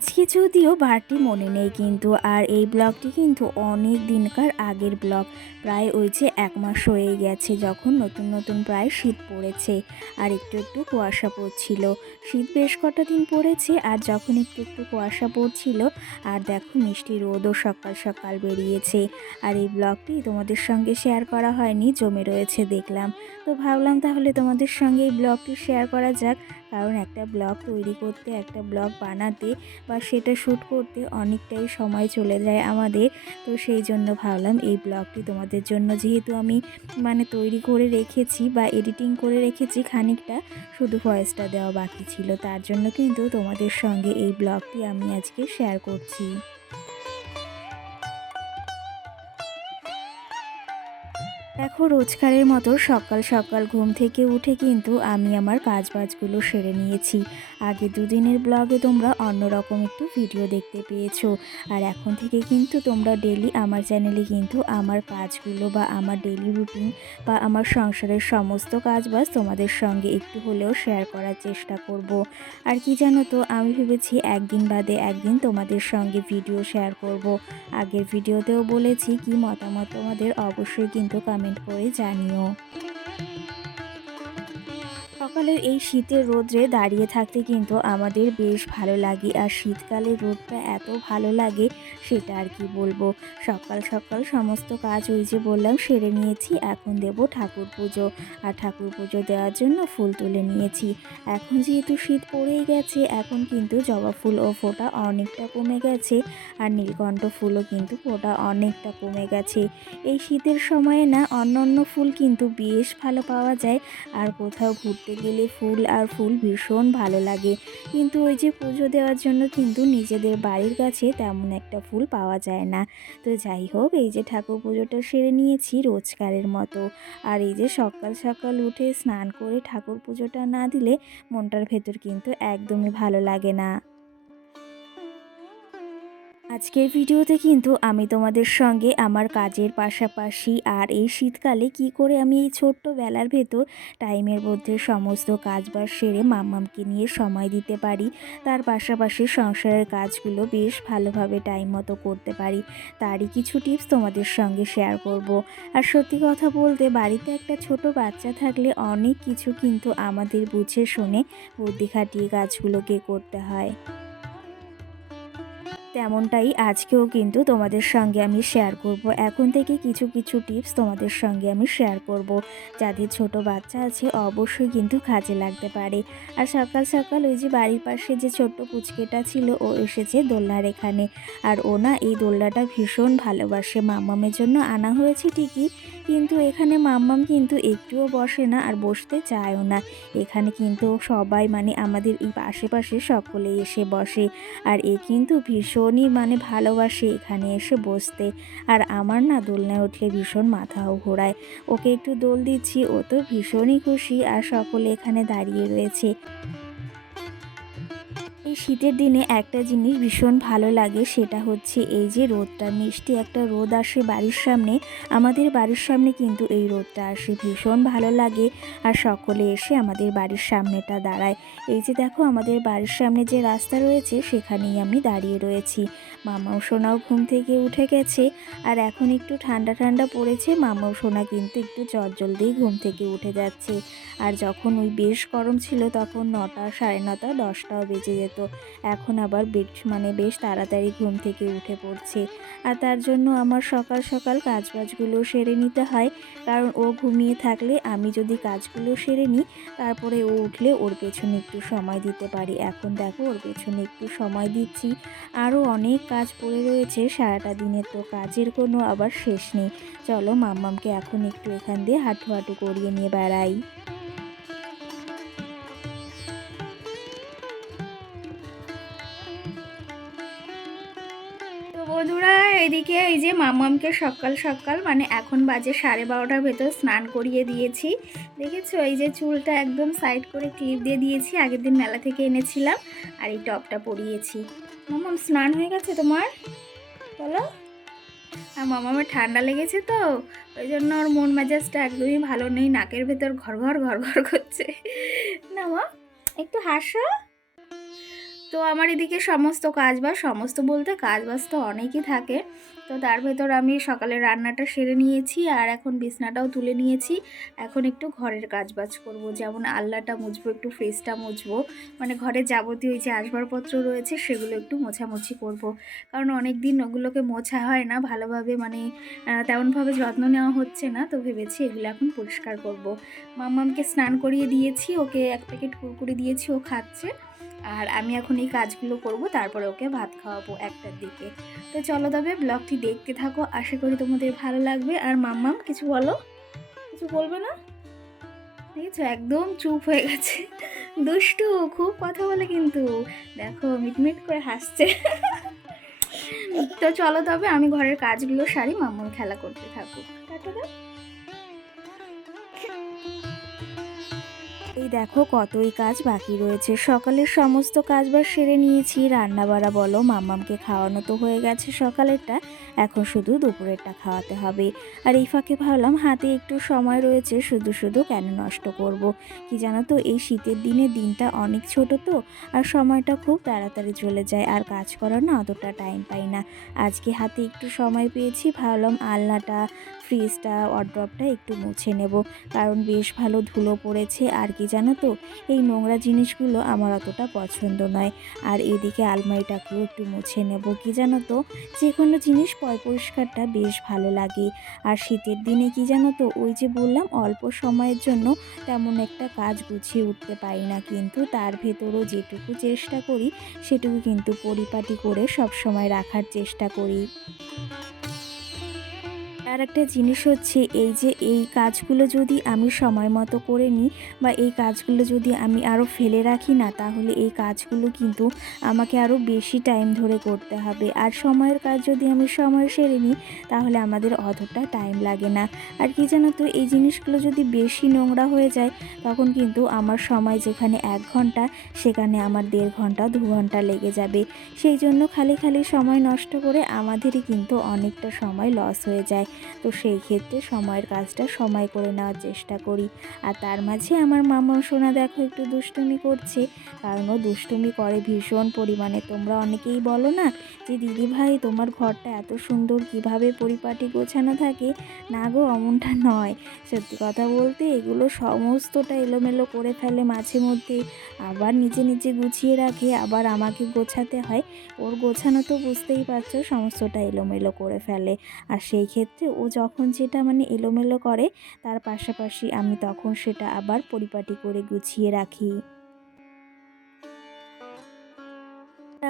আজকে যদিও বারটি মনে নেই কিন্তু, আর এই ব্লগটি কিন্তু অনেক দিনকার আগের ব্লগ। প্রায় ওই যে এক মাস হয়ে গেছে যখন নতুন নতুন প্রায় শীত পড়েছে আর একটু একটু কুয়াশা পড়ছিল। শীত বেশ কটা দিন পড়েছে আর যখন একটু একটু কুয়াশা পড়ছিল, আর দেখো মিষ্টি রোদও সকাল সকাল বেরিয়েছে। আর এই ব্লগটি তোমাদের সঙ্গে শেয়ার করা হয়নি, জমে রয়েছে দেখলাম। তো ভাবলাম তাহলে তোমাদের সঙ্গে এই ব্লগটি শেয়ার করা যাক। কারণ একটা ব্লগ তৈরি করতে, একটা ব্লগ বানাতে বা সেটা শ্যুট করতে অনেকটাই সময় চলে যায় আমাদের। তো সেই জন্য ভাবলাম এই ব্লগটি তোমাদের জন্য যেহেতু আমি মানে তৈরি করে রেখেছি বা এডিটিং করে রেখেছি খানিকটা, শুধু ভয়েসটা দেওয়া বাকি ছিল। তার জন্য কিন্তু তোমাদের সঙ্গে এই ব্লগটি আমি আজকে শেয়ার করছি। দেখো রোজকারের মতো সকাল সকাল ঘুম থেকে উঠে কিন্তু আমি আমার কাজ বাজগুলো সেরে নিয়েছি আগে দুদিনের ব্লগে তোমরা অন্যরকম একটু ভিডিও দেখতে পেয়েছ আর এখন থেকে কিন্তু তোমরা ডেলি আমার চ্যানেলে কিন্তু আমার কাজগুলো বা আমার ডেলি রুটিন বা আমার সংসারের সমস্ত কাজ বাজ তোমাদের সঙ্গে একটু হলেও শেয়ার করার চেষ্টা করব। আর কি জানো তো, আমি ভেবেছি একদিন বাদে একদিন তোমাদের সঙ্গে ভিডিও শেয়ার করব। আগের ভিডিওতেও বলেছি কি মতামত তোমাদের অবশ্যই কিন্তু কমেন্ট করে জানিও। সকালের এই শীতের রোদ্রে দাঁড়িয়ে থাকতে কিন্তু আমাদের বেশ ভালো লাগে। আর শীতকালের রোদটা এত ভালো লাগে সেটা আর কি বলব। সকাল সকাল সমস্ত কাজ ওই যে বললাম সেরে নিয়েছি, এখন দেব ঠাকুর পুজো। আর ঠাকুর পুজো দেওয়ার জন্য ফুল তুলে নিয়েছি। এখন যেহেতু শীত পড়েই গেছে, এখন কিন্তু জবা ফুল ও ফোটা অনেকটা কমে গেছে। আর নীলকণ্ঠ ফুলও কিন্তু ফোটা অনেকটা কমে গেছে। এই শীতের সময়ে না অন্য অন্য ফুল কিন্তু বেশ ভালো পাওয়া যায়। আর কোথাও ঘুরতে গেলে ফুল আর ফুল ভীষণ ভালো লাগে। কিন্তু ওই যে পুজো দেওয়ার জন্য কিন্তু নিজেদের বাড়ির কাছে তেমন একটা ফুল পাওয়া যায় না। তো যাই হোক, এই যে ঠাকুর পুজোটা সেরে নিয়েছি রোজকারের মতো। আর এই যে সকাল সকাল উঠে স্নান করে ঠাকুর পুজোটা না দিলে মনটার ভেতর কিন্তু একদমই ভালো লাগে না। আজকের ভিডিওতে কিন্তু আমি তোমাদের সঙ্গে আমার কাজের পাশাপাশি আর এই শীতকালে কি করে আমি এই ছোট্ট বেলার ভেতর টাইমের মধ্যে সমস্ত কাজবাজ সেরে মাম্মামকে নিয়ে সময় দিতে পারি, তার পাশাপাশি সংসারের কাজগুলো বেশ ভালোভাবে টাইম মতো করতে পারি, তারই কিছু টিপস তোমাদের সঙ্গে শেয়ার করব। আর সত্যি কথা বলতে বাড়িতে একটা ছোট বাচ্চা থাকলে অনেক কিছু কিন্তু আমাদের বুঝে শুনে বুদ্ধি খাটিয়ে কাজগুলোকে করতে হয় তেমনটাই আজকেও কিন্তু তোমাদের সঙ্গে আমি শেয়ার করব। এখন থেকে কিছু কিছু টিপস তোমাদের সঙ্গে আমি শেয়ার করব। যাদের ছোট বাচ্চা আছে, অবশ্যই কিন্তু কাজে লাগতে পারে। আর সকাল সকাল ওই যে বাড়ির পাশে যে ছোট্ট পুচকেটা ছিল, ও এসেছে দোলনার এখানে। আর ও না, এই দোলনাটা ভীষণ ভালোবাসে। মামামের জন্য আনা হয়েছে ঠিকই কিন্তু এখানে মাম্মাম কিন্তু একটুও বসে না আর বসতে চায়ও না। এখানে কিন্তু সবাই মানে আমাদের এই আশেপাশে সকলে এসে বসে আর এ কিন্তু ভীষণই মানে ভালোবাসে এখানে এসে বসতে। আর আমার না দোলনায় উঠলে ভীষণ মাথাও ঘোরায়। ওকে একটু দোল দিচ্ছি, ও তো ভীষণই খুশি আর সকলে এখানে দাঁড়িয়ে রয়েছে। এই শীতের দিনে একটা জিনিস ভীষণ ভালো লাগে, সেটা হচ্ছে এই যে রোদটা। মিষ্টি একটা রোদ আসে বাড়ির সামনে, আমাদের বাড়ির সামনে কিন্তু এই রোদটা আসে, ভীষণ ভালো লাগে। আর সকলে এসে আমাদের বাড়ির সামনেটা দাঁড়ায়। এই যে দেখো, আমাদের বাড়ির সামনে যে রাস্তা রয়েছে, সেখানেই আমি দাঁড়িয়ে রয়েছি। মামাও সোনাও ঘুম থেকে উঠে গেছে, আর এখন একটু ঠান্ডা ঠান্ডা পড়েছে, মামাও সোনা কিন্তু একটু জলদি ঘুম থেকে উঠে যাচ্ছে। আর যখন ওই বেশ গরম ছিল, তখন নটা সাড়ে নটা, দশটাও বেজে যেত। এখন আবার বেশ মানে বেশ তাড়াতাড়ি ঘুম থেকে উঠে পড়ছে। আর তার জন্য আমার সকাল সকাল কাজবাজগুলো সেরে নিতে হয়। কারণ ও ঘুমিয়ে থাকলে আমি যদি কাজগুলো সেরে নিই, তারপরে ও উঠলে ওর পেছনে একটু সময় দিতে পারি। এখন দেখো ওর পেছনে একটু সময় দিচ্ছি। আরও অনেক কাজ পড়ে রয়েছে, সারাটা দিনের তো কাজের কোনো আবার শেষ নেই। চলো মাম্মামকে এখন একটু এখান দিয়ে হাঁটু হাঁটু করিয়ে নিয়ে বেড়াই। বন্ধুরা, এদিকে এই যে মামামকে সকাল সকাল মানে এখন বাজে সাড়ে বারোটার ভেতর স্নান করিয়ে দিয়েছি। দেখেছ? এই যে চুলটা একদম সাইড করে ক্লিপ দিয়ে দিয়েছি, আগের দিন মেলা থেকে এনেছিলাম, আর এই টপটা পরিয়েছি। মামাম, স্নান হয়ে গেছে তোমার? বলো। আর মামামের ঠান্ডা লেগেছে তো, ওই জন্য ওর মন মেজাজটা একদমই ভালো নেই, নাকের ভেতর ঘর ঘর ঘর ঘর করছে। না মা, একটু হাসো। তো আমার এদিকে সমস্ত কাজ বাজ, সমস্ত বলতে কাজ বাজ তো অনেকই থাকে। তো তার ভেতর আমি সকালে রান্নাটা সেরে নিয়েছি আর এখন বিছনাটাও তুলে নিয়েছি। এখন একটু ঘরের কাজ বাজ করব, যেমন আল্লাটা মুছবো, একটু ফ্রিজটা মুছবো। মানে ঘরে যাবতীয় যে আসবাবপত্র রয়েছে সেগুলো একটু মোছামুছি করব। কারণ অনেক দিন ওগুলোকে মোছা হয় না, ভালোভাবে মানে তেমনভাবে যত্ন নেওয়া হচ্ছে না। তো ভেবেছি এগুলো এখন পরিষ্কার করব। মাম্মামকে স্নান করিয়ে দিয়েছি, ওকে এক প্যাকেট কুরকুরি দিয়েছি, ও খাচ্ছে। আর আমি এখন এই কাজগুলো করব, তারপরে ওকে ভাত খাওয়াবো একটার দিকে। তো চলো তবে ব্লগটি দেখতে থাকো, আশা করি তোমাদের ভালো লাগবে। আর মাম্মাম, কিছু বলো? কিছু বলবে না? দেখেছ, একদম চুপ হয়ে গেছে। দুষ্টু, খুব কথা বলে কিন্তু। দেখো, মিটমিট করে হাসছে। তো চলো তবে আমি ঘরের কাজগুলো সারি, মাম্মাম খেলা করতে থাকুক। টাটা এই দেখো কতই কাজ বাকি রয়েছে। সকালের সমস্ত কাজ বাজ সেরে নিয়েছি। রান্না বাড়া বলো মাম্মামকে খাওয়ানো তো হয়ে গেছে সকালেরটা। এখন শুধু দুপুরেরটা খাওয়াতে হবে। আর এই ফাঁকে ভাবলাম হাতে একটু সময় রয়েছে, শুধু শুধু কেন নষ্ট করব। কি জানো তো, এই শীতের দিনে দিনটা অনেক ছোট তো, আর সময়টা খুব তাড়াতাড়ি চলে যায়। আর কাজ করার না অতটা টাইম পাই না। আজকে হাতে একটু সময় পেয়েছি, ভাবলাম আলনাটা ফ্রিজটা অড্রপটা একটু মুছে নেব। কারণ বেশ ভালো ধুলো পড়েছে। আর কি জানো তো, এই নোংরা জিনিসগুলো আমার অতটা পছন্দ নয়। আর এদিকে আলমারিটাকেও একটু মুছে নেব। কি জানো তো যে কোনো জিনিস পয় পরিষ্কারটা বেশ ভালো লাগে। আর শীতের দিনে কি জানো তো, ওই যে বললাম, অল্প সময়ের জন্য তেমন একটা কাজ গুছিয়ে উঠতে পারি না। কিন্তু তার ভেতরও যেটুকু চেষ্টা করি, সেটুকু কিন্তু পরিপাটি করে সব সময় রাখার চেষ্টা করি। আর একটা জিনিস হচ্ছে এই যে এই কাজগুলো যদি আমি সময় মতো করে নিই বা এই কাজগুলো যদি আমি আরও ফেলে রাখি না, তাহলে এই কাজগুলো কিন্তু আমাকে আরও বেশি টাইম ধরে করতে হবে। আর সময়ের কাজ যদি আমি সময় সেরে নিই, তাহলে আমাদের অতটা টাইম লাগে না। আর কি জানো তো, এই জিনিসগুলো যদি বেশি নোংরা হয়ে যায়, তখন কিন্তু আমার সময় যেখানে এক ঘণ্টা, সেখানে আমার দেড় ঘণ্টা, দু ঘণ্টা লেগে যাবে। সেই জন্য খালি খালি সময় নষ্ট করে আমাদেরই কিন্তু অনেকটা সময় লস হয়ে যায়। তো সেই ক্ষেত্রে সময়ের কাজটা সময় করে নেওয়ার চেষ্টা করি। আর তার মাঝে আমার মামা সোনা দেখো, একটু দুষ্টুমি করছে। কারণ ও দুষ্টুমি করে ভীষণ পরিমাণে। তোমরা অনেকেই বলো না যে, দিদি ভাই, তোমার ঘরটা এত সুন্দর কীভাবে পরিপাটি গোছানো থাকে? না গো অমনটা নয়। সত্যি কথা বলতে এগুলো সমস্তটা এলোমেলো করে ফেলে মাঝে মধ্যে। আবার নিজে নিজে গুছিয়ে রাখে, আবার আমাকে গোছাতে হয়। ওর গোছানো তো বুঝতেই পারছ, সমস্তটা এলোমেলো করে ফেলে। আর সেই ক্ষেত্রে ও যখন যেটা মানে এলোমেলো করে, তার পাশাপাশি আমি তখন সেটা আবার পরিপাটি করে গুছিয়ে রাখি।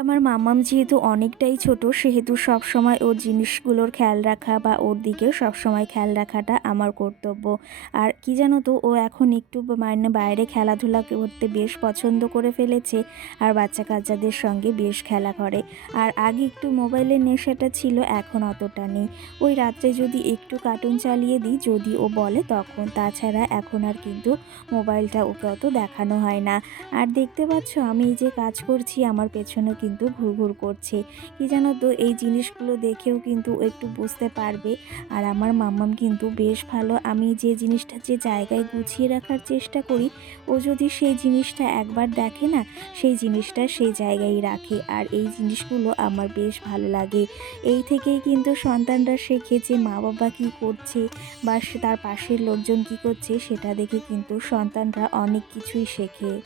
আমার মামাম যেহেতু অনেকটাই ছোট, সেহেতু সব সময় ওর জিনিসগুলোর খেয়াল রাখা বা ওর দিকে সব সময় খেয়াল রাখাটা আমার কর্তব্য। আর কি জানো তো, ও এখন একটু মানে বাইরে খেলাধুলা করতে বেশ পছন্দ করে ফেলেছে আর বাচ্চা কাচ্চাদের সঙ্গে বেশ খেলা করে। আর আগে একটু মোবাইলের নেশাটা ছিল, এখন অতটা নেই। ওই রাত্রে যদি একটু কার্টুন চালিয়ে দিই, যদি ও বলে, তখন তাছাড়া এখন আর কিন্তু মোবাইলটা ওকে অত দেখানো হয় না। আর দেখতে পাচ্ছ, আমি এই যে কাজ করছি, আমার পেছনে কিন্তু ঘুরঘুর করছে। কি জানো তো, এই জিনিসগুলো দেখেও কিন্তু একটু বুঝতে পারবে। আর আমার মাম্মাম কিন্তু বেশ ভালো। আমি যে জিনিসটা যে জায়গায় গুছিয়ে রাখার চেষ্টা করি, ও যদি সেই জিনিসটা একবার দেখে না, সেই জিনিসটা সেই জায়গায় রাখে। আর এই জিনিসগুলো আমার বেশ ভালো লাগে। এই থেকেই কিন্তু সন্তানরা শেখে যে মা বাবা কী করছে বা তার পাশের লোকজন কী করছে, সেটা দেখে কিন্তু সন্তানরা অনেক কিছুই শেখে।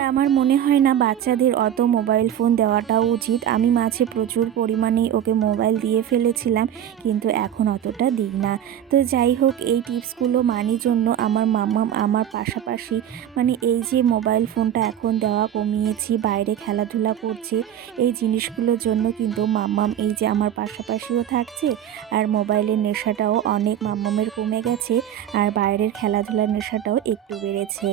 আমার মনে হয় না বাচ্চাদের অত মোবাইল ফোন দেওয়াটাও উচিত। আমি মাঝে প্রচুর পরিমাণেই ওকে মোবাইল দিয়ে ফেলেছিলাম, কিন্তু এখন অতটা দিই না। তো যাই হোক, এই টিপসগুলো মানি জন্য আমার মাম্মাম আমার পাশাপাশি মানে এই যে মোবাইল ফোনটা এখন দেওয়া কমিয়েছি, বাইরে খেলাধুলা করছে, এই জিনিসগুলোর জন্য কিন্তু মাম্মাম এই যে আমার পাশাপাশিও থাকছে, আর মোবাইলের নেশাটাও অনেক মাম্মামের কমে গেছে, আর বাইরের খেলাধুলার নেশাটাও একটু বেড়েছে।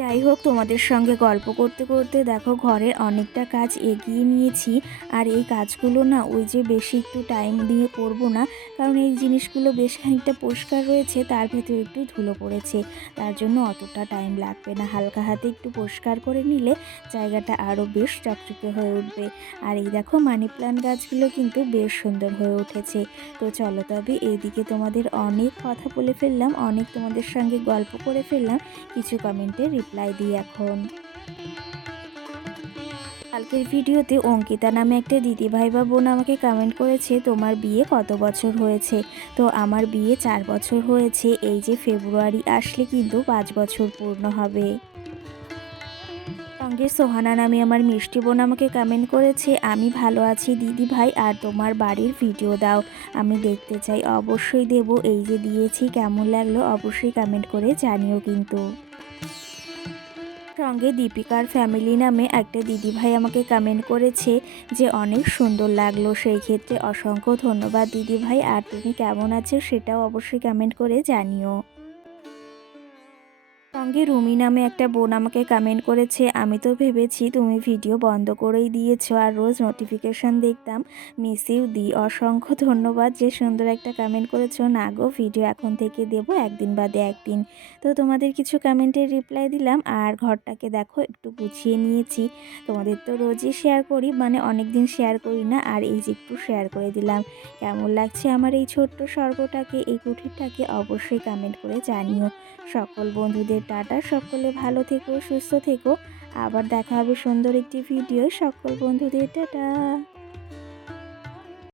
যাই হোক, তোমাদের সঙ্গে গল্প করতে করতে দেখো ঘরের অনেকটা কাজ এগিয়ে নিয়েছি। আর এই কাজগুলো না, ওই যে বেশি একটু টাইম দিয়ে করব না, কারণ এই জিনিসগুলো বেশ খানিকটা পরিষ্কার রয়েছে, তার ভেতরে একটু ধুলো পড়েছে। তার জন্য অতটা টাইম লাগবে না, হালকা হাতে একটু পরিষ্কার করে নিলে জায়গাটা আরও বেশ চকচকে হয়ে উঠবে। আর এই দেখো মানি প্ল্যান্ট গাছগুলো কিন্তু বেশ সুন্দর হয়ে উঠেছে। তো চলো তবে এইদিকে তোমাদের অনেক কথা বলে ফেললাম, অনেক তোমাদের সঙ্গে গল্প করে ফেললাম, কিছু কমেন্টে রিপ্লাই দিই এখন। কালকের ভিডিওতে অঙ্কিতা নামে একটা দিদিভাই বা বোন আমাকে কমেন্ট করেছে, তোমার বিয়ে কত বছর হয়েছে? তো আমার বিয়ে চার বছর হয়েছে, এই যে ফেব্রুয়ারি আসলে কিন্তু পাঁচ বছর পূর্ণ হবে। সঙ্গে সোহানা নামে আমার মিষ্টি বোন আমাকে কমেন্ট করেছে, আমি ভালো আছি দিদি ভাই আর তোমার বাড়ির ভিডিও দাও। আমি দেখতে চাই, অবশ্যই দেব। এই যে দিয়েছি, কেমন লাগল অবশ্যই কমেন্ট করে জানিও কিন্তু। সঙ্গে দীপিকার ফ্যামিলি নামে একটা দিদিভাই আমাকে কমেন্ট করেছে যে অনেক সুন্দর লাগল। সেই ক্ষেত্রে অসংখ্য ধন্যবাদ দিদিভাই। আর তুমি কেমন আছো সেটাও অবশ্যই কমেন্ট করে জানিও। সঙ্গে রুমি নামে একটা বোন আমাকে কমেন্ট করেছে, আমি তো ভেবেছি তুমি ভিডিও বন্ধ করেই দিয়েছ আর রোজ নোটিফিকেশান দেখতাম। মিস ইউ, দি, অসংখ্য ধন্যবাদ যে সুন্দর একটা কমেন্ট করেছ। না গো ভিডিও এখন থেকে দেবো, একদিন বাদে একদিন। তো তোমাদের কিছু কমেন্টের রিপ্লাই দিলাম আর ঘরটাকে দেখো, একটু গুছিয়ে নিয়েছি। তোমাদের তো রোজই শেয়ার করি মানে অনেক দিন শেয়ার করি না, আর এই যে একটু শেয়ার করে দিলাম। কেমন লাগছে আমার এই ছোট্ট স্বর্গটাকে, এই কুঠিরটাকে অবশ্যই কমেন্ট করে জানিও। সকল বন্ধুদের টাটা, সকলে ভালো থেকো, সুস্থ থেকো। আবার দেখা হবে সুন্দর একটি ভিডিও সকল বন্ধুদের টাটা।